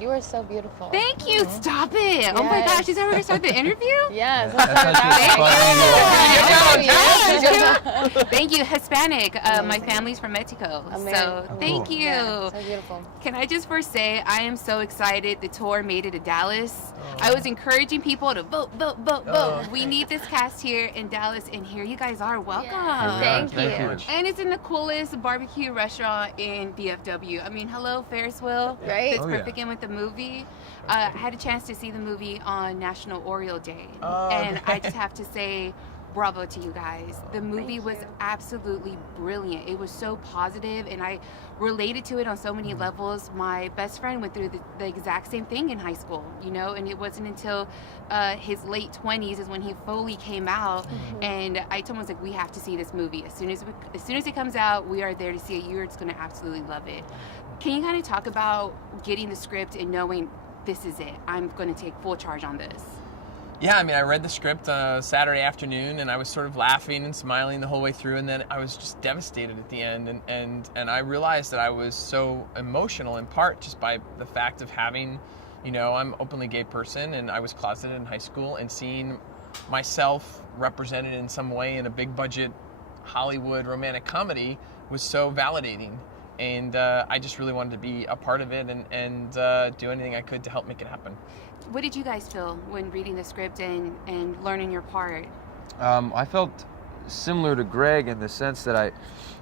You are so beautiful. Thank you. Stop it. Yes. Oh my gosh, is that where we're going to start the interview? Yes. Thank you. Hispanic. My family's from Mexico. So thank you. Yeah, so beautiful. Can I just first say, I am so excited the tour made it to Dallas. I was encouraging people to vote. We need this cast here in Dallas, and here you guys are. Welcome. Yeah. Thank you. And it's in the coolest barbecue restaurant in DFW. I mean, hello, Ferris wheel. Right. It's perfect in with the movie. I had a chance to see the movie on National Oreo Day, and I just have to say, bravo to you guys. The movie was absolutely brilliant. It was so positive, and I related to it on so many levels. My best friend went through the exact same thing in high school, you know, and it wasn't until his late 20s is when he fully came out, and I told him, I was like, we have to see this movie. As soon as it comes out, we are there to see it. You're just going to absolutely love it. Can you kind of talk about getting the script and knowing this is it? I'm going to take full charge on this. Yeah, I mean, I read the script Saturday afternoon, and I was sort of laughing and smiling the whole way through, and then I was just devastated at the end, and I realized that I was so emotional in part just by the fact of having, you know, I'm an openly gay person, and I was closeted in high school, and seeing myself represented in some way in a big budget Hollywood romantic comedy was so validating. And I just really wanted to be a part of it and do anything I could to help make it happen. What did you guys feel when reading the script and learning your part? I felt similar to Greg in the sense that I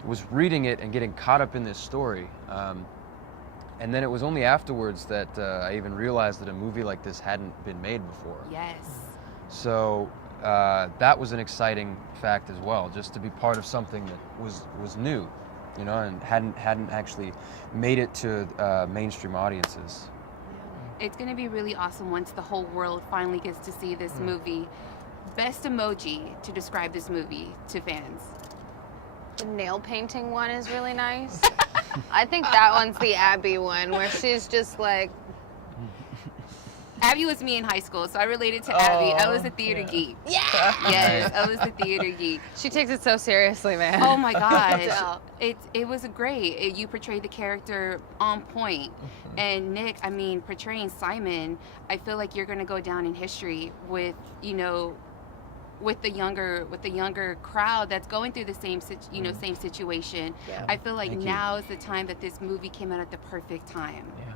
was reading it and getting caught up in this story. And then it was only afterwards that I even realized that a movie like this hadn't been made before. Yes. So that was an exciting fact as well, just to be part of something that was new, you know, and hadn't actually made it to mainstream audiences. It's going to be really awesome once the whole world finally gets to see this movie. Best emoji to describe this movie to fans? The nail painting one is really nice. I think that one's the Abby one, where she's just like... Abby was me in high school, so I related to Abby. I was a theater geek. Yeah! Yes, I was a theater geek. She takes it so seriously, man. Oh my gosh. It was great. You portrayed the character on point. And Nick, I mean, portraying Simon, I feel like you're going to go down in history with, you know, with the younger crowd that's going through the same situation. Yeah. I feel like now is the time that this movie came out at the perfect time. Yeah.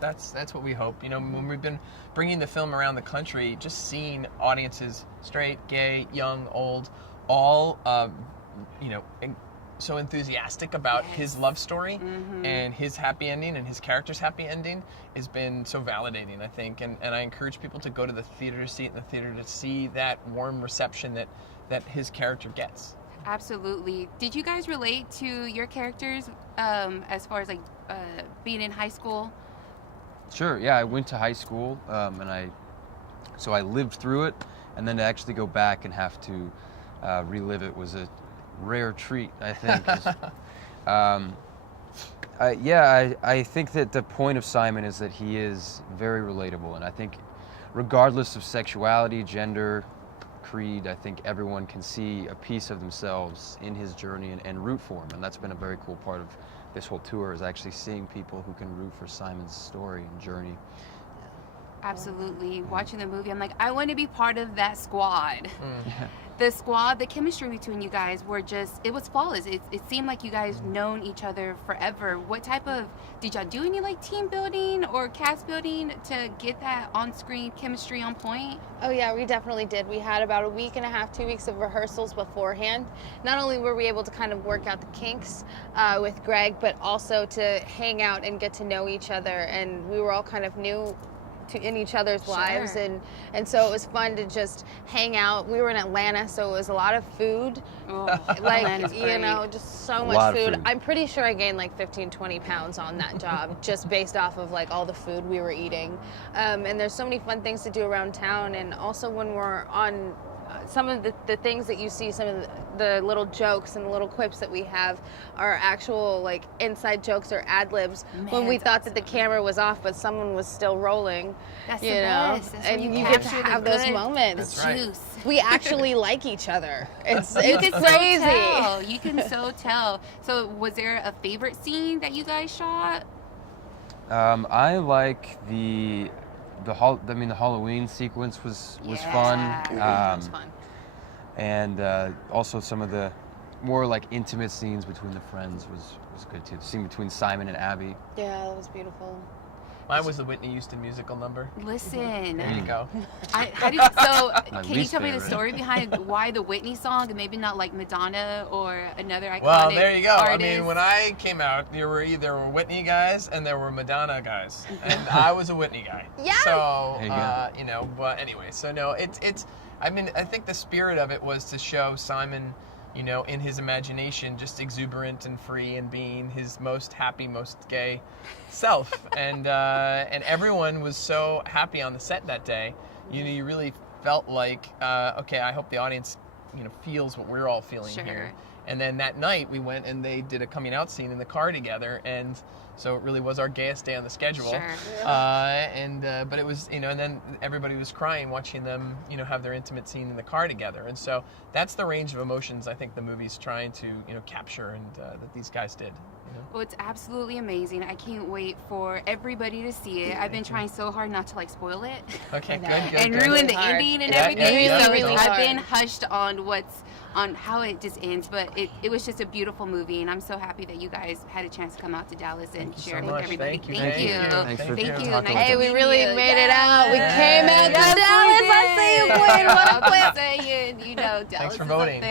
That's what we hope. You know, when we've been bringing the film around the country, just seeing audiences, straight, gay, young, old, all, you know, so enthusiastic about his love story and his happy ending and his character's happy ending has been so validating, I think. And I encourage people to go to the theater to see it in the theater, to see that warm reception that his character gets. Absolutely. Did you guys relate to your characters as far as like being in high school? Sure, yeah, I went to high school, and I lived through it, and then to actually go back and have to relive it was a rare treat, I think. I think that the point of Simon is that he is very relatable, and I think regardless of sexuality, gender, creed, I think everyone can see a piece of themselves in his journey and root for him, and that's been a very cool part of this whole tour, is actually seeing people who can root for Simon's story and journey. Absolutely. Watching the movie, I'm like, I want to be part of that squad. The squad, the chemistry between you guys it was flawless. It seemed like you guys known each other forever. What type of, did y'all do any like team building or cast building to get that on-screen chemistry on point? Oh yeah, we definitely did. We had about a week and a half, 2 weeks of rehearsals beforehand. Not only were we able to kind of work out the kinks with Greg, but also to hang out and get to know each other. And we were all kind of new in each other's lives, and so it was fun to just hang out. We were in Atlanta, so it was a lot of food. Like, you know, just so much food. I'm pretty sure I gained like 15-20 pounds on that job just based off of like all the food we were eating. And there's so many fun things to do around town, and also when we're on some of the things that you see, some of the little jokes and the little quips that we have are actual like inside jokes or ad libs when we thought that the camera was off but someone was still rolling. That's the best. That's and you get to have those moments. That's right. Juice. We actually like each other. It's crazy. You can so tell. So was there a favorite scene that you guys shot? I like the Halloween sequence was fun. That was fun. And also some of the more like intimate scenes between the friends was good too. The scene between Simon and Abby. Yeah, that was beautiful. Mine was the Whitney Houston musical number. Listen, There you go. can you least tell me the favorite. story behind why the Whitney song and maybe not like Madonna or another iconic Well, there you go. artist? I mean, when I came out, there were either Whitney guys and there were Madonna guys, and I was a Whitney guy. Yes! So, There you go. you know, but anyway, so no, it's. I mean, I think the spirit of it was to show Simon, you know, in his imagination, just exuberant and free and being his most happy, most gay self, and everyone was so happy on the set that day. You know, you really felt like, okay, I hope the audience, you know, feels what we're all feeling Sure. here. And then that night we went and they did a coming out scene in the car together, and so it really was our gayest day on the schedule. Sure. But it was, you know, and then everybody was crying watching them, you know, have their intimate scene in the car together. And so that's the range of emotions I think the movie's trying to, you know, capture, and that these guys did. You know? Well, it's absolutely amazing. I can't wait for everybody to see it. I've been trying so hard not to like spoil it Okay, I know. good. and good. ruin the hard. ending and Yeah, everything. yeah, so really I've hard. been hushed on how it just ends. But it was just a beautiful movie, and I'm so happy that you guys had a chance to come out to Dallas and Thank you share so it with much. everybody. Thank you. Thank you. Thanks for Thank you. talking Nice Hey, to we meet really you. made it out. We Yeah. came out to Yes, we Dallas. I did. say you, Queen. What a I'm quip. just saying, you know, Dallas Thanks for is up voting. there.